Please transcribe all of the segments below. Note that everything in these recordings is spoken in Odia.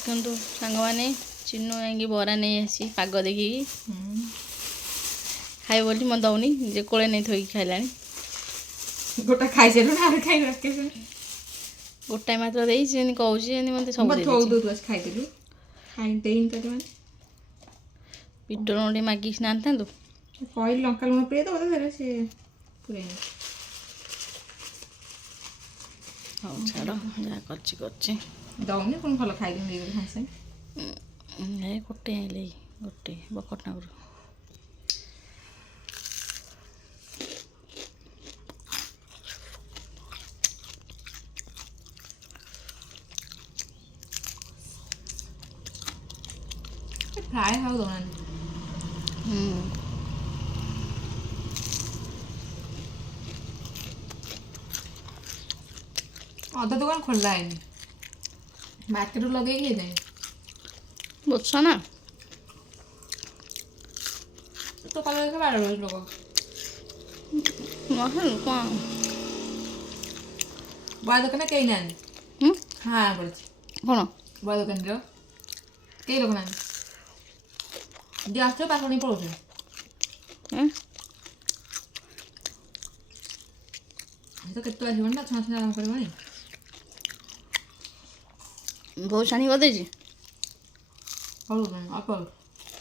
ଦେଖନ୍ତୁ ସାଙ୍ଗମାନେ ଚିନୁ ଯାଇକି ବରା ନେଇ ଆସିଛି ପାଗ ଦେଖିକି ଖାଇବ ବୋଲି ମୋତେ ଦେଉନି ଯେ କୋଳେ ନେଇ ଥୋଇକି ଖାଇଲାଣି। ଗୋଟା ଖାଇସାରିଲୁଣି ଆଉ ଖାଇବୁ ଗୋଟାଏ ମାତ୍ର ଦେଇଛି ଯେମିତି କହୁଛି ଯେମିତି ମୋତେ ସବୁ ଖାଇଦେଲୁ ଖାଇ ଦେଇନି ତାର ମାନେ ପିଟର ଟିକେ ମାଗିକି ସିନା ଆଣିଥାନ୍ତୁ। କହିଲି ଲଙ୍କା ଲୁଣ ପୁରେଇ ଦେବ ତାହେଲେ ସେ ପୁରେଇନି। ହଉ ଛାଡ଼ ଯାହା କରିଛି କରିଛି ଦଉନି ପୁଣି ଭଲ ଖାଇଦେମି ଦେଇଦେଲି ସାଙ୍ଗେ ସାଙ୍ଗେ। ଏ ଗୋଟେ ଆଇଲେ ଗୋଟେ ବକଟ ନାଗୁରୁ ଫ୍ରାଏ ଖାଉ ଦଉନାହାନ୍ତି। ଅଧା ଦୋକାନ ଖୋଲା ହେଇନି ମାର୍କେଟରୁ ଲଗେଇକି ହେଇଯାଏ ବୁଝଛ ନା ତ କଲେ ବାର ଲୋକ ନହେଲେ କ'ଣ ବରା ଦୋକାନରେ କେହି ନାହାନ୍ତି। ହଁ କରିଛି କ'ଣ ବରା ଦୋକାନର କେହି ଲୋକ ନାହାନ୍ତି। ଯିଏ ଆସୁଥିବ ପାଖ ନେଇ ପଳଉଥିବେ। ତ କେତେ ଆସିବନି ନା ଛଣା ଛଣା ଆରମ୍ଭ କରିବନି। ବହୁତ ଛାଣି କରିଦେଇଛି ହଉ ଅଳ୍ପ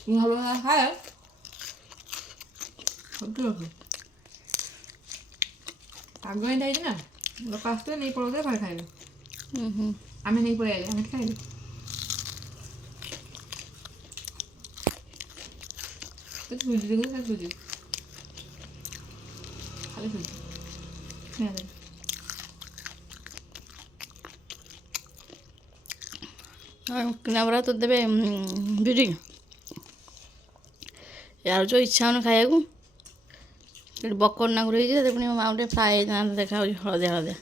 ଭଲ ଖାଏ ପାଗ ଏଇଟା ହେଇଛି ନା ଲୋକ ଆସୁଥିବେ ନେଇ ପଳଉଥିବେ ଘରେ ଖାଇବେ। ଆମେ ନେଇ ପଳେଇ ଆଇଲେ ଆମେ ଖାଇଲୁ। ସୁଜି ଦେଖୁ ଖାଲି ସୁଜି ଖାଲି ସୁଜି କିଣା ବରା ତ ଦେବେ ବିରି ୟାର ଯେଉଁ ଇଚ୍ଛା ହେଉନି ଖାଇବାକୁ ସେଠି ବକଟ ନାଗୁରୁ ହେଇଛି ତାକୁ ପୁଣି ଆଉ ଟିକେ ଫ୍ରାଏ ହେଇଥାନ୍ତା ଦେଖାଯାଉଛି ହଳଦିଆ ହଳଦିଆ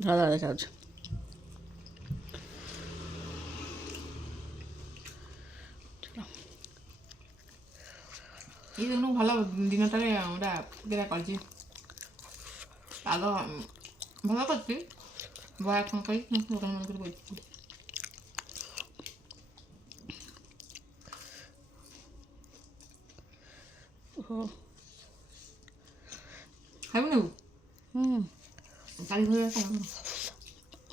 ଧଳା ଧଳା ଦେଖାଯାଉଛି। ଏଇ ଦେଖୁନୁ ଭଲ ଦିନଟାରେ ଗୋଟା କେଟା କରିଛି ପାଗ ଭଲ କରିଛି ବରା କ'ଣ କରି ଦୋକାନ ମାନଙ୍କରେ କରିଛି। ଖାଇବୁ ନେବୁ କାଲି ଘରେ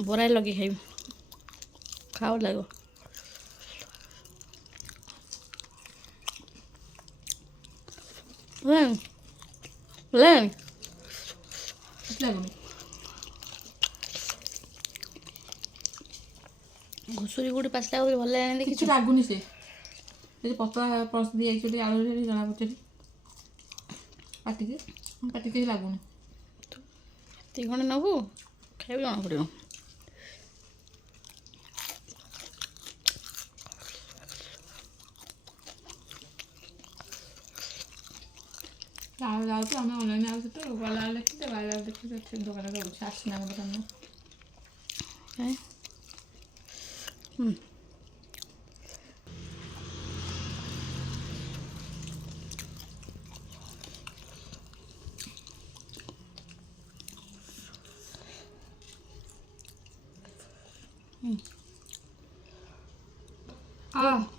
ବରା ଲଗେଇ ଖାଇବି ଖାଉ ଲାଗିବ। ଲାଗୁନି ଘୁଷୁରୀ ଗୁଡ଼ି ପାଚିଲା ଆହୁରି ଭଲ ଲାଗେନି କିଛି ଲାଗୁନି ସେ ଯଦି ପତଳା ପରସ ଦିଆଯାଇଛି ଟିକେ ଆଳୁ ଜଣା ପଡ଼ୁଛି ପାଟିକି କିଛି ଲାଗୁନି। ଏତିକି ଖଣ୍ଡେ ନେବୁ ଖାଇବୁ ଜଣା ପଡ଼ିବ। ଆଳୁ ଯାଉଛି ଆମେ ଅନଲାଇନ୍ ଆଉ ସେଠୁ ଗଲାବେଳେ ଦେଖିତେ ଗଲାବେଳେ ଦେଖିତେ ସେଠି ଦୋକାନରେ ରହୁଛି ଆସିନା ଆମ ଦୋକାନ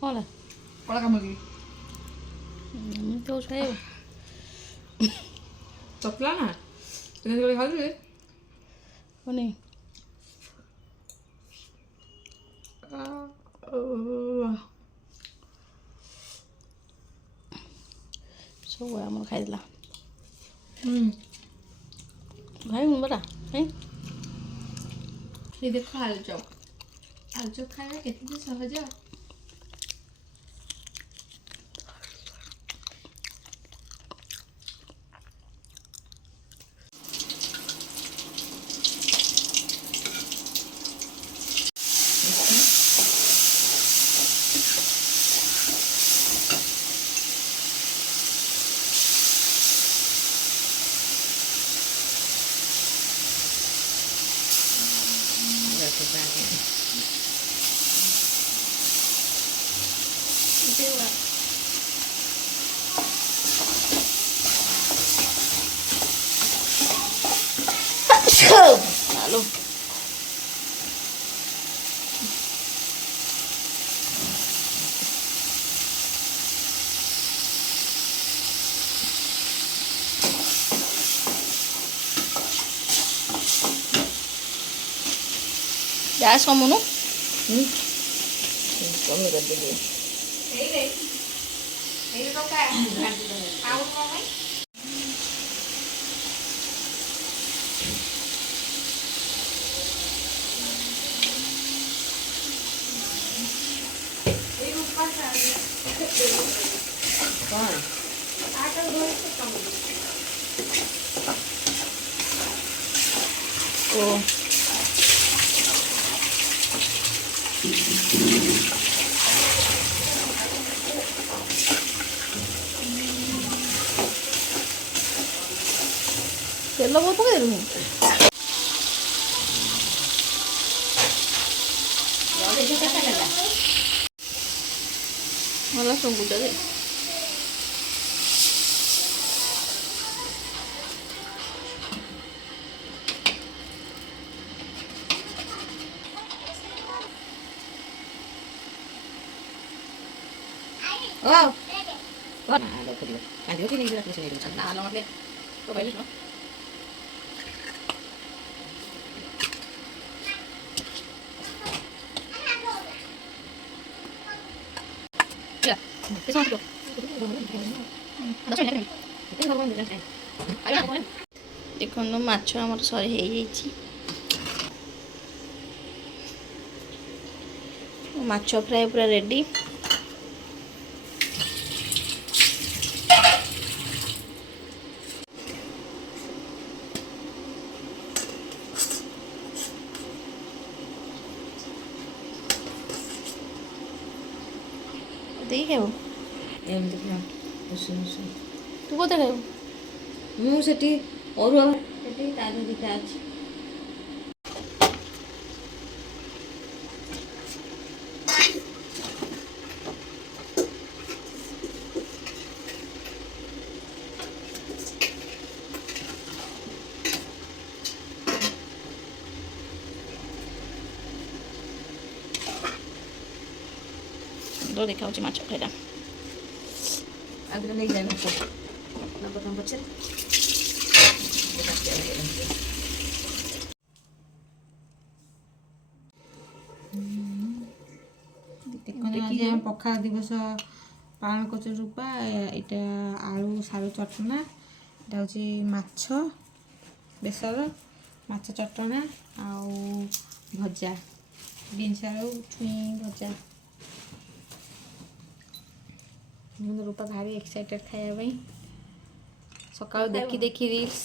କଲା କଳା କାମ କି ତୁ ଖାଇବୁ ଚପଲା ନା ଖାଉଛୁ ହନି ସବୁ ଆମର ଖାଇଦେଲା ଖାଇବୁ ବରା ଖାଇ ଦେଖ ଆଳୁଚପ ଖାଇବା କେତେ ସହଜ। আলু ଗ୍ୟାସ୍ କମୁନୁ। କମି କରିଦେବି। ଓ ତେଲ ବହୁତ ପକେଇଦେଲୁ। ଭଲ ଶୁଙ୍ଗୁଛ ଯେ। ନା ନହେଲେ ତ କହିଲି ନା। ଦେଖନ୍ତୁ ମାଛ ଆମର ସରି ହେଇଯାଇଛି। ମାଛ ଫ୍ରାଏ ପୁରା ରେଡ଼ି। ଦେଇ ଖାଇବୁ? ଏମିତି ପୁରା ଉଷୁମ ଉଷୁମ। ତୁ କୋଉଥିରେ ଖାଇବୁ? ମୁଁ ସେଠି ଅରୁଆ ସେଠି ତା ଦେହରେ ଦିଟା ଅଛି। ସୁନ୍ଦର ଦେଖାଯାଉଛି ମାଛ ଫ୍ରାଏଟା। ଆଗରେ ନେଇଯାଏ ମାଛ ନବ ତମ ପଛରେ। ଦେଖନ୍ତୁ ଆଜି ଆମେ ପଖାଳ ଦିବସ ପାଳନ କରୁଛୁ ରୂପା। ଏଇଟା ଆଳୁ ସାରୁ ଚଟଣା, ଏଇଟା ହେଉଛି ମାଛ ବେସର, ମାଛ ଚଟଣା ଆଉ ଭଜା ବିନ୍ସ ଆଳୁ ଛୁଇଁ ଭଜା। ରୂପା ଭାରି ଏକ୍ସାଇଟେଡ଼ ଖାଇବା ପାଇଁ। ସକାଳୁ ଦେଖି ଦେଖି ରିଲ୍ସ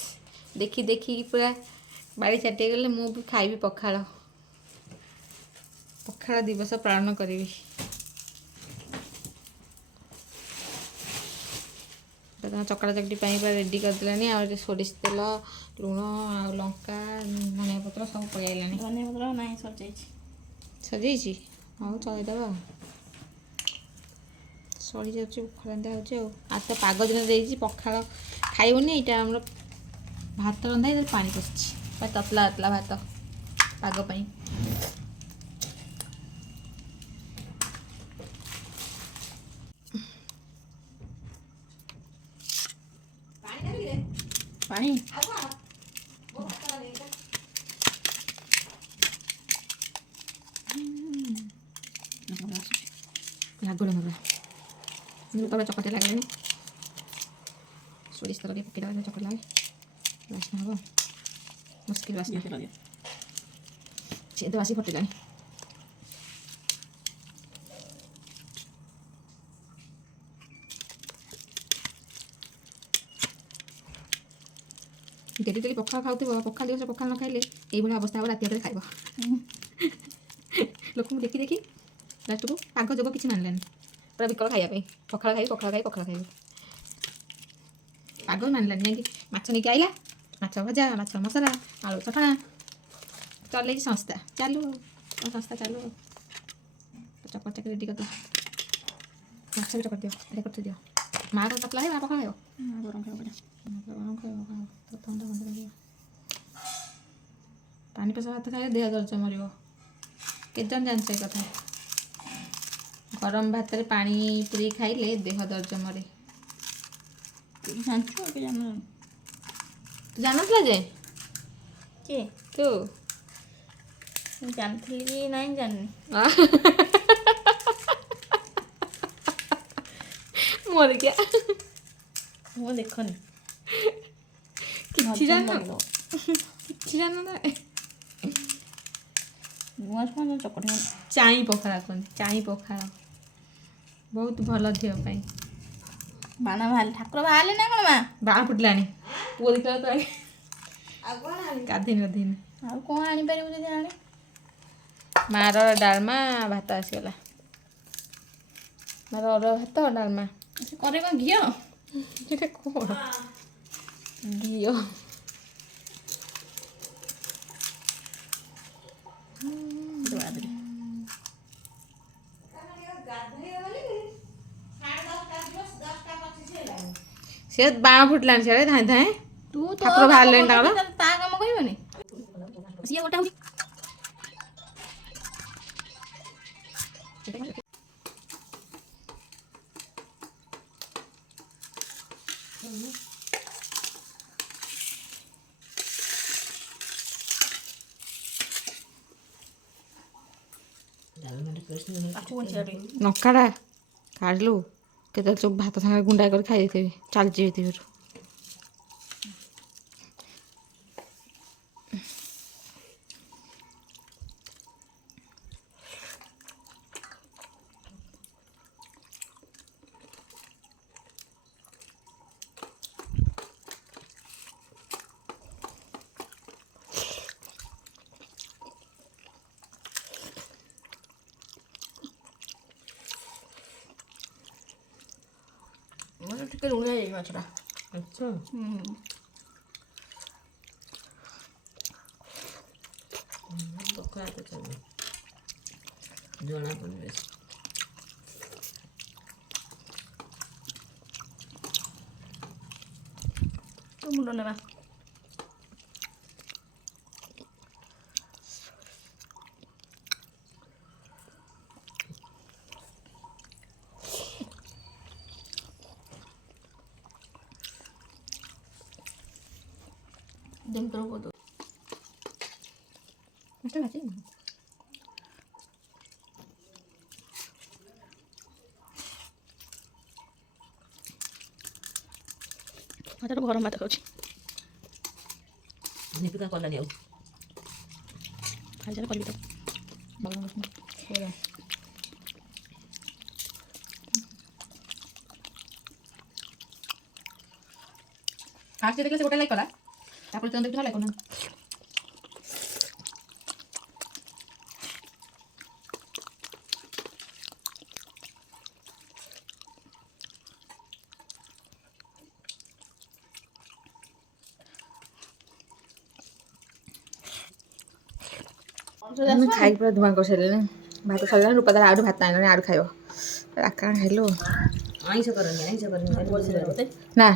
ଦେଖି ଦେଖିକି ପୁରା ବାଡ଼ି ଚାଟିଗଲେ। ମୁଁ ବି ଖାଇବି ପଖାଳ, ପଖାଳ ଦିବସ ପାଳନ କରିବି। ଚକଡ଼ା ଚକଟି ପାଇଁ ପୁରା ରେଡ଼ି କରିଦେଲାଣି। ଆଉ ଏଠି ସୋରିଷ ତେଲ, ଲୁଣ ଆଉ ଲଙ୍କା, ଧନିଆ ପତ୍ର ସବୁ ପଳେଇଲାଣି। ଧନିଆ ପତ୍ର ନାହିଁ, ସରିଯାଇଛି। ସରିଯାଇଛି? ହଉ ଚଳେଇଦେବା ଆଉ। ସରିଯାଉଛି ଖରାଣ୍ଡା ହେଉଛି ଆଉ। ଆଜି ତ ପାଗ ଦିନ ଦେଇଛି ପଖାଳ ଖାଇବୁନି। ଏଇଟା ଆମର ଭାତ ରନ୍ଧା ହେଇକି ପାଣି ପଶିଛି। ତତଲା ତତଲା ଭାତ ପାଗ ପାଇଁ। ପାଣି ଲାଗୁ ମୋର ତବେ ଚକଟି ଲାଗିଲାଣି। ସୋରିଷ ତେଲ ଟିକେ ପକେଇଦେବା, ଚକଟି ଲାଗେ ବାସ୍ନା ହେବ। ମୁସ୍କିଲ ବାସ୍ନା ସିଏ ତ ବାସି ଫଟିଲାଣି। ଡେଲି ଡେଲି ପଖାଳ ଖାଉଥିବ, ପଖାଳ ଦିବସ ପଖାଳ ନ ଖାଇଲେ ଏଇଭଳିଆ ଅବସ୍ଥା ହେବ। ରାତି ଅଧରେ ଖାଇବ। ଲୋକଙ୍କୁ ଦେଖି ଦେଖି ଲାଷ୍ଟକୁ ପାଗ ଯୋଗ କିଛି ମାନିଲାନି। ପୁରା ବିକଳ ଖାଇବା ପାଇଁ। ପଖାଳ ଖାଇବି ପଖାଳ ଖାଇବି ପଖାଳ ଖାଇବି। ପାଗ ମାନିଲାନି। ଯାଇକି ମାଛ ନେଇକି ଆଇଲା। ମାଛ ଭଜା, ମାଛ ମସଲା, ଆଳୁ ଚଟଣା ଚଲେଇଛି ସଂସ୍ଥା। ଚାଲୁ ସଂସ୍ଥା ଚାଲୁ। ଚକଟି ଚାକି ରେଡ଼ି କରିଦିଅ। ମାଛ ବି ଚକଟି ଦିଅ। ଏଇଟା କରିଦିଅ ଦିଅ। ମା କ'ଣ ତତଲା ଖାଇବ? ମା ପଖାଳ ଖାଇବ? ଗରମ ଖାଇବ। ଗରମ ଖାଇବ। ତ ଥଣ୍ଡା ଥଣ୍ଡା ଲାଗିବ। ପାଣି ପଶା ଭାତ ଖାଇଲେ ଦେହ ଦରଜ ମରିବ। କେତେ ଜଣ ଜାଣିଛ ଏ କଥା? ଗରମ ଭାତରେ ପାଣି ପୁରେଇ ଖାଇଲେ ଦେହ ଦରଜ ମରେ। ଜାଣିଛୁ କି ଜାଣିନ? ତୁ ଜାଣିନଥିଲା ଯେ? କିଏ? ତୁ ଜାଣିଥିଲି କି ନାଇଁ ଜାଣିନି। ମୋ ଦେଖିଆ ମୁଁ ଦେଖନି କିଛି ଜାଣିନ କିଛି ଜାଣିନ ନା ନୂଆ ସ୍ପଞ୍ଜ ଚକଟି ଚାଇଁ ପଖାଳ କୁହନ୍ତି ଚାଇଁ ପଖାଳ ବହୁତ ଭଲ ଦେହ ପାଇଁ। ବାଣ ବାହାରିଲେ ଠାକୁର ବାହାରିଲେ ନା କ'ଣ ମା? ବାଣ ଫୁଟିଲାଣି ପୁଅ ଦେଖିଲା ତ ଗାଧେଇନି ଆଉ କ'ଣ ଆଣିପାରିବୁ ଯଦି ଆଣେ। ମାର ଡାଲମା ଭାତ ଆସିଗଲା। ମାର ଅରୁଆ ଭାତ ଡାଲମା ସେ କରେ କ'ଣ ଘିଅ? ସେଟା କ'ଣ ଘିଅ ସେ ବାଣ ଫୁଟିଲାଣି ସିଆଡ଼େ ଧାଇଁ ଧାଇଁ ତୁ ତ ଠାକୁର ବାହାରିଲେଣି ତାଙ୍କର ତା କାମ କରିବନି ସିଏ ଗୋଟେ ହଉଛି ନକାଟା କାଢ଼ିଲୁ କେତେବେଳେ ସବୁ ଭାତ ସାଙ୍ଗରେ ଗୁଣ୍ଡା କରି ଖାଇ ଦେଇଥିବି ଚାଲିଯିବି ଏଥିରୁ। ଟିକେ ଲୁଣିଆ ହେଇଯାଇଛି ମାଛଟା। ଆଚ୍ଛା ଜଣା ପଡ଼ିବ ତୁ ମୁଣ୍ଡ ନେବା Dem terus foto. Macam macam. Ada gorang mata kau. Ini kita kau dah jauh. Ajar kau gitu. Bangun semua. Boleh. Kasih dekla se hotel like kala. তারপরে তো দেখতে লাগো না ଖାଇ ପୁରା ଧୂଆଁ କରିସାରିଲେଣି ଭାତ ସାରିଲାଣି ରୂପା ତାର ଆଡ଼ୁ ଭାତ ଆଣିଲାଣି ଆଡ଼ୁ ଖାଇବ କାଣା ଖାଇଲୁ ଆଇଁଷ କରନି ନା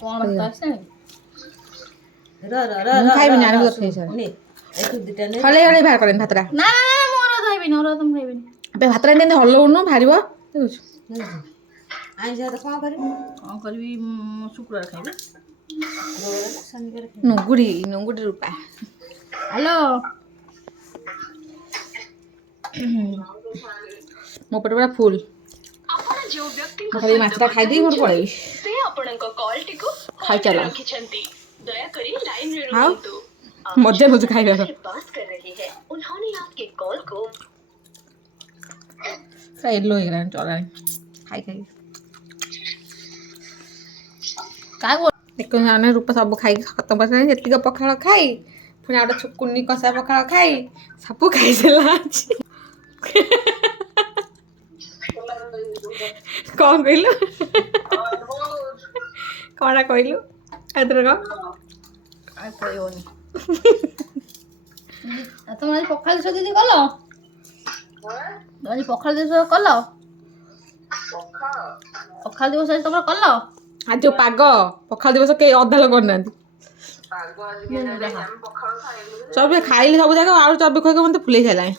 କଣ ଖାଇବିନି ଆଣିବୁ ହଳେଇ ହଳେଇ ବାହାର କରେନି ଭାତଟା ନା ମୋର ଖାଇବିନି ମୋର ତମ ଖାଇବିନି ଏବେ ଭାତଟା ଏମିତି ହଲଉନୁ ବାହାରିବ କଣ କରିବି ଶୁକ୍ରବାର ଖାଇବି ନୁଙ୍ଗୁଡ଼ି ରୂପା ହ୍ୟାଲୋ ମୋ ପେଟ ପୁରା ଫୁଲ ମୁଁ ମାଛଟା ଖାଇଦେଇ ମୋର ପଳେଇବି ଖାଇ ଚାଲ ଆଉ ମଜା ନଉଛି ଖାଇବାର ଏଲୋ ହେଇଗଲାଣି ଚଳାଣି ଖାଇ ଖାଇ ଦେଖୁନ ଆମେ ରୂପା ସବୁ ଖାଇକି ଖତମ କରିସାରିଲାଣି ଯେତିକି ପଖାଳ ଖାଇ ପୁଣି ଆଉ ଗୋଟେ କୁନି କଷା ପଖାଳ ଖାଇ ସବୁ ଖାଇଦେଲା ଆଜି କ'ଣ କହିଲୁ କ'ଣ କହିଲୁ ଏଥର କ'ଣ ଆଉ କହିବନି ତମେ ଆଜି ପଖାଳ ଦିବସ ଦିଦି କଲ ଆଜି ପଖାଳ ଦିବସ କଲ ପଖାଳ ଦିବସ ଆଜି ତମର କଲ ଆଜି ଯୋଉ ପାଗ ପଖାଳ ଦିବସ କେହି ଅଧା ଲୋକ କରିନାହାନ୍ତି ଚର୍ବି ଖାଇଲି ସବୁ ଯାକ ଆଉ ଚର୍ବି ଖୋଇକି ମତେ ଫୁଲେଇ ସାରିଲାଣି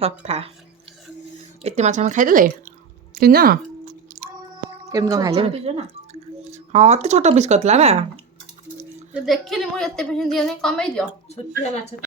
ସଫା ଏତେ ମାଛ ଆମେ ଖାଇଦେଲେ 3 ଜଣ କେମିତି କ'ଣ ଖାଇଲେ ପିସ୍ ନା ହଁ ଅତି ଛୋଟ ପିସ୍ କରିଥିଲା ନା ଦେଖିନି ମୁଁ ଏତେ ପିସ୍ ଦିଅନି କମେଇ ଦିଅ ଛୋଟିଆ ମାଛ